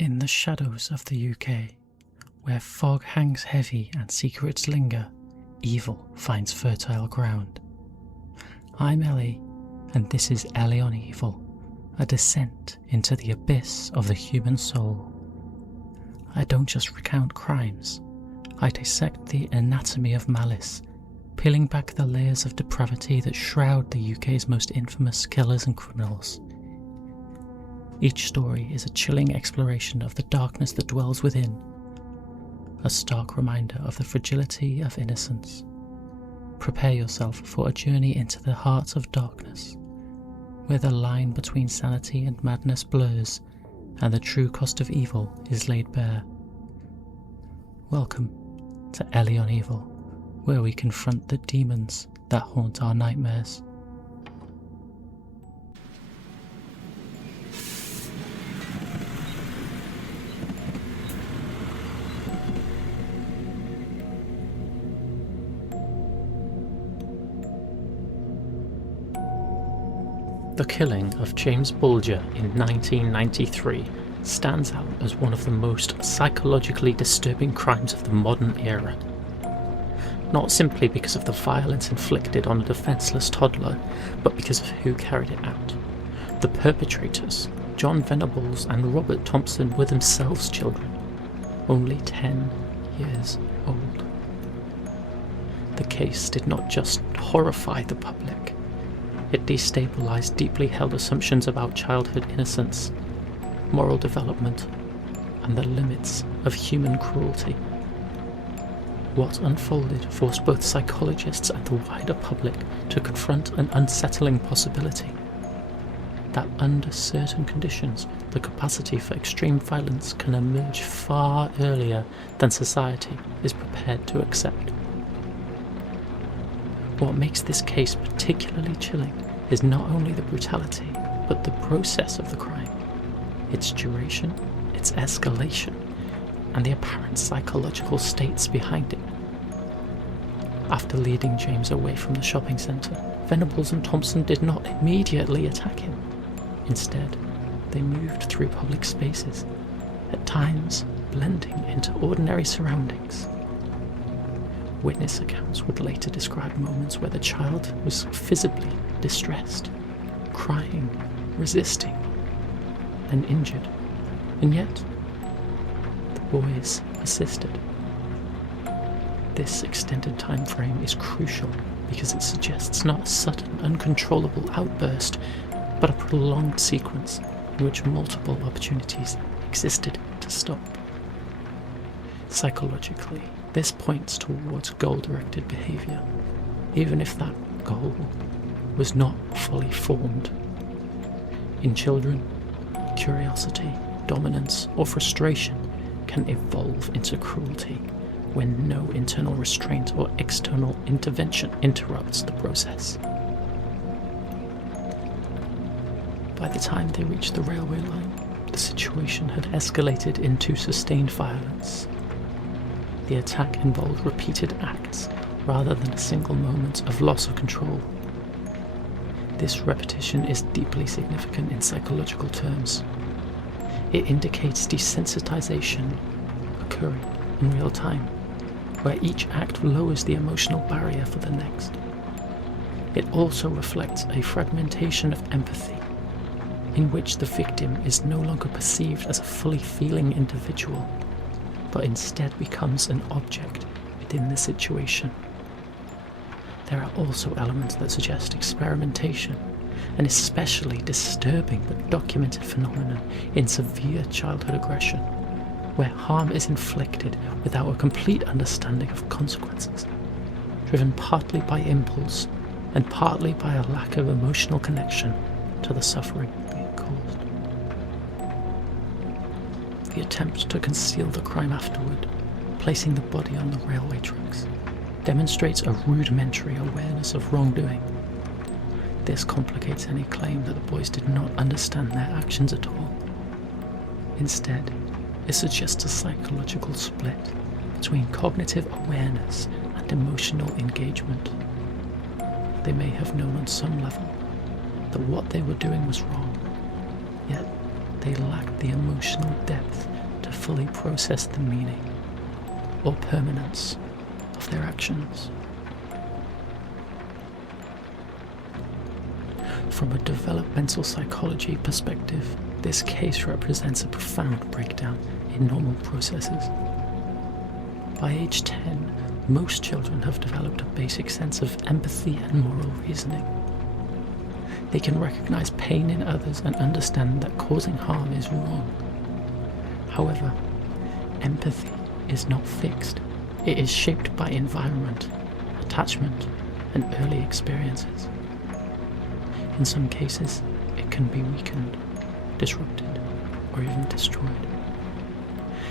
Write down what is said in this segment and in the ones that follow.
In the shadows of the UK, where fog hangs heavy and secrets linger, evil finds fertile ground. I'm Ellie, and this is Ellie on Evil, a descent into the abyss of the human soul. I don't just recount crimes, I dissect the anatomy of malice, peeling back the layers of depravity that shroud the UK's most infamous killers and criminals. Each story is a chilling exploration of the darkness that dwells within, a stark reminder of the fragility of innocence. Prepare yourself for a journey into the heart of darkness, where the line between sanity and madness blurs and the true cost of evil is laid bare. Welcome to Ellie on Evil, where we confront the demons that haunt our nightmares. The killing of James Bulger in 1993 stands out as one of the most psychologically disturbing crimes of the modern era. Not simply because of the violence inflicted on a defenseless toddler, but because of who carried it out. The perpetrators, Jon Venables and Thompson, were themselves children, only 10 years old. The case did not just horrify the public, it destabilized deeply held assumptions about childhood innocence, moral development, and the limits of human cruelty. What unfolded forced both psychologists and the wider public to confront an unsettling possibility: that under certain conditions, the capacity for extreme violence can emerge far earlier than society is prepared to accept. What makes this case particularly chilling is not only the brutality, but the process of the crime, its duration, its escalation, and the apparent psychological states behind it. After leading James away from the shopping centre, Venables and Thompson did not immediately attack him. Instead, they moved through public spaces, at times blending into ordinary surroundings. Witness accounts would later describe moments where the child was visibly distressed, crying, resisting, and injured, and yet the boys persisted. This extended time frame is crucial because it suggests not a sudden, uncontrollable outburst, but a prolonged sequence in which multiple opportunities existed to stop. Psychologically, this points towards goal-directed behaviour, even if that goal was not fully formed. In children, curiosity, dominance, or frustration can evolve into cruelty when no internal restraint or external intervention interrupts the process. By the time they reached the railway line, the situation had escalated into sustained violence. The attack involved repeated acts rather than a single moment of loss of control. This repetition is deeply significant in psychological terms. It indicates desensitization occurring in real time, where each act lowers the emotional barrier for the next. It also reflects a fragmentation of empathy, in which the victim is no longer perceived as a fully feeling individual, but instead becomes an object within the situation. There are also elements that suggest experimentation, an especially disturbing but documented phenomenon in severe childhood aggression, where harm is inflicted without a complete understanding of consequences, driven partly by impulse and partly by a lack of emotional connection to the suffering being caused. The attempt to conceal the crime afterward, placing the body on the railway tracks, demonstrates a rudimentary awareness of wrongdoing. This complicates any claim that the boys did not understand their actions at all. Instead, it suggests a psychological split between cognitive awareness and emotional engagement. They may have known on some level that what they were doing was wrong, yet they lacked the emotional depth to fully process the meaning or permanence of their actions. From a developmental psychology perspective, this case represents a profound breakdown in normal processes. By age 10, most children have developed a basic sense of empathy and moral reasoning. They can recognize pain in others and understand that causing harm is wrong. However, empathy is not fixed. It is shaped by environment, attachment, and early experiences. In some cases, it can be weakened, disrupted, or even destroyed.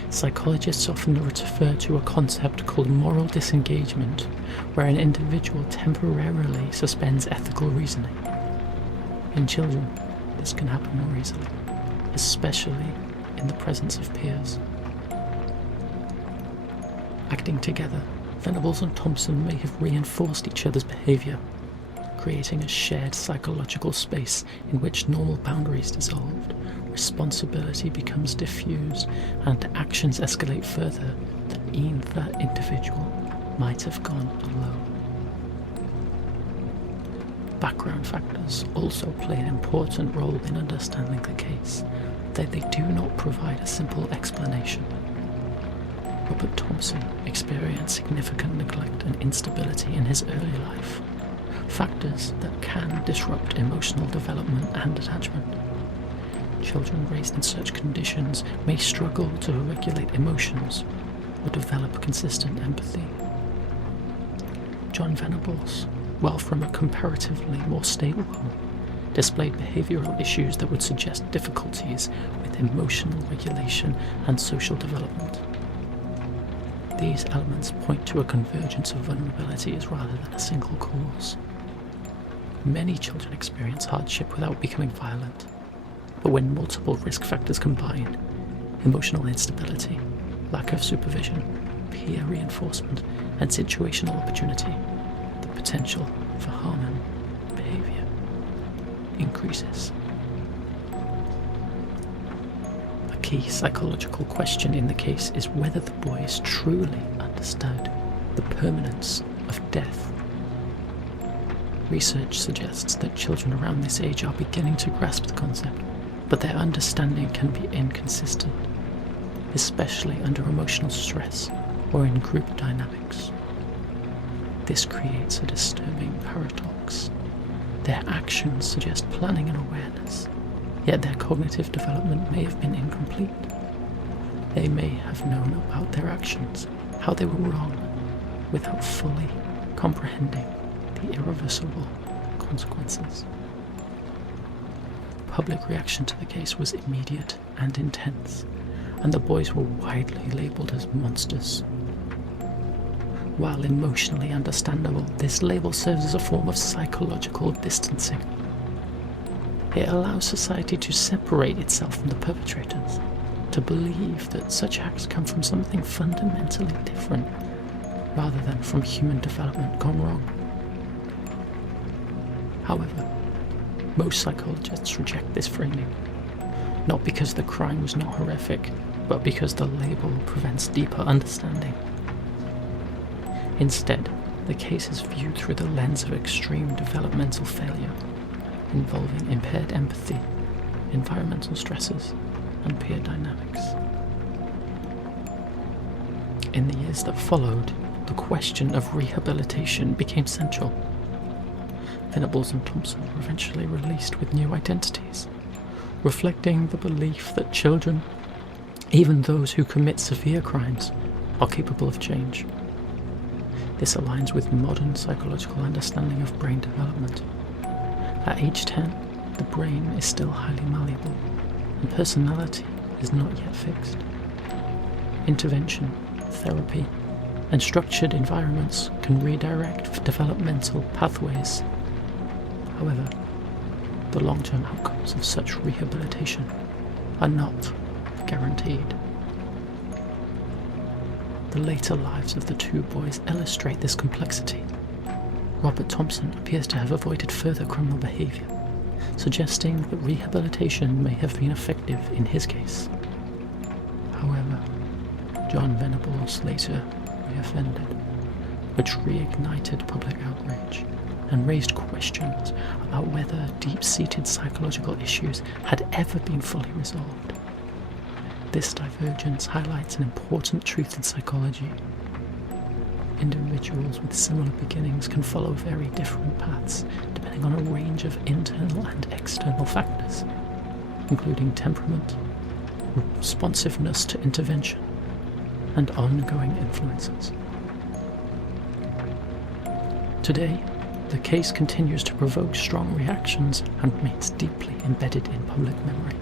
Psychologists often refer to a concept called moral disengagement, where an individual temporarily suspends ethical reasoning. In children, this can happen more easily, especially in the presence of peers. Acting together, Venables and Thompson may have reinforced each other's behaviour, creating a shared psychological space in which normal boundaries dissolved, responsibility becomes diffused, and actions escalate further than either individual might have gone alone. Background factors also play an important role in understanding the case, though they do not provide a simple explanation. Robert Thompson experienced significant neglect and instability in his early life, factors that can disrupt emotional development and attachment. Children raised in such conditions may struggle to regulate emotions or develop consistent empathy. Jon Venables, while from a comparatively more stable home, displayed behavioural issues that would suggest difficulties with emotional regulation and social development. These elements point to a convergence of vulnerabilities rather than a single cause. Many children experience hardship without becoming violent, but when multiple risk factors combine, emotional instability, lack of supervision, peer reinforcement, and situational opportunity, the potential for harm and behaviour increases. A key psychological question in the case is whether the boys truly understood the permanence of death. Research suggests that children around this age are beginning to grasp the concept, but their understanding can be inconsistent, especially under emotional stress or in group dynamics. This creates a disturbing paradox. Their actions suggest planning and awareness, yet their cognitive development may have been incomplete. They may have known about their actions, how they were wrong, without fully comprehending the irreversible consequences. Public reaction to the case was immediate and intense, and the boys were widely labelled as monsters. While emotionally understandable, this label serves as a form of psychological distancing. It allows society to separate itself from the perpetrators, to believe that such acts come from something fundamentally different, rather than from human development gone wrong. However, most psychologists reject this framing, not because the crime was not horrific, but because the label prevents deeper understanding. Instead, the case is viewed through the lens of extreme developmental failure, involving impaired empathy, environmental stresses, and peer dynamics. In the years that followed, the question of rehabilitation became central. Venables and Thompson were eventually released with new identities, reflecting the belief that children, even those who commit severe crimes, are capable of change. This aligns with modern psychological understanding of brain development. At age 10, the brain is still highly malleable, and personality is not yet fixed. Intervention, therapy, and structured environments can redirect developmental pathways. However, the long-term outcomes of such rehabilitation are not guaranteed. The later lives of the two boys illustrate this complexity. Robert Thompson appears to have avoided further criminal behaviour, suggesting that rehabilitation may have been effective in his case. However, Jon Venables later reoffended, which reignited public outrage and raised questions about whether deep-seated psychological issues had ever been fully resolved. This divergence highlights an important truth in psychology. Individuals with similar beginnings can follow very different paths depending on a range of internal and external factors, including temperament, responsiveness to intervention, and ongoing influences. Today, the case continues to provoke strong reactions and remains deeply embedded in public memory.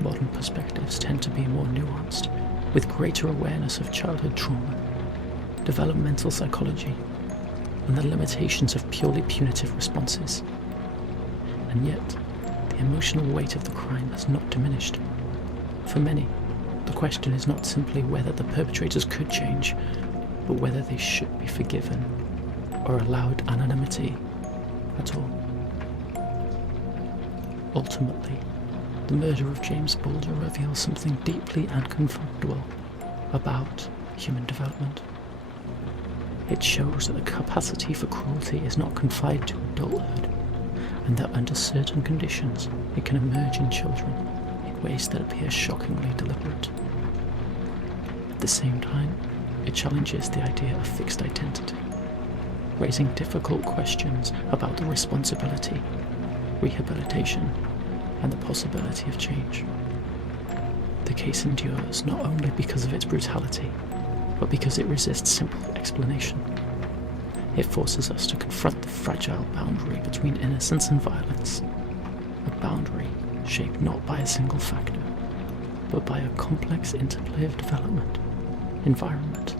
Modern perspectives tend to be more nuanced, with greater awareness of childhood trauma, developmental psychology, and the limitations of purely punitive responses. And yet, the emotional weight of the crime has not diminished. For many, the question is not simply whether the perpetrators could change, but whether they should be forgiven or allowed anonymity at all. Ultimately, the murder of James Bulger reveals something deeply uncomfortable about human development. It shows that the capacity for cruelty is not confined to adulthood, and that under certain conditions it can emerge in children in ways that appear shockingly deliberate. At the same time, it challenges the idea of fixed identity, raising difficult questions about the responsibility, rehabilitation, and the possibility of change. The case endures not only because of its brutality, but because it resists simple explanation. It forces us to confront the fragile boundary between innocence and violence, a boundary shaped not by a single factor, but by a complex interplay of development, environment,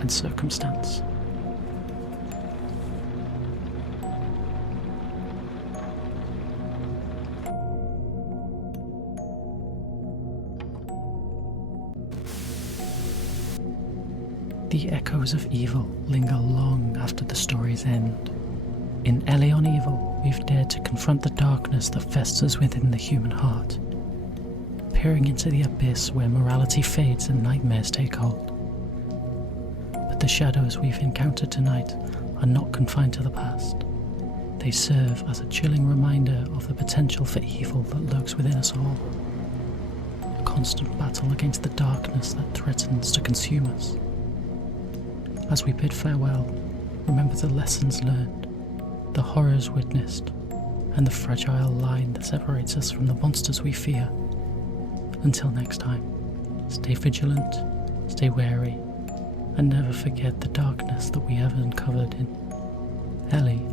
and circumstance. The echoes of evil linger long after the story's end. In Ellie on Evil, we've dared to confront the darkness that festers within the human heart, peering into the abyss where morality fades and nightmares take hold. But the shadows we've encountered tonight are not confined to the past. They serve as a chilling reminder of the potential for evil that lurks within us all. A constant battle against the darkness that threatens to consume us. As we bid farewell, remember the lessons learned, the horrors witnessed, and the fragile line that separates us from the monsters we fear. Until next time, stay vigilant, stay wary, and never forget the darkness that we have uncovered in Ellie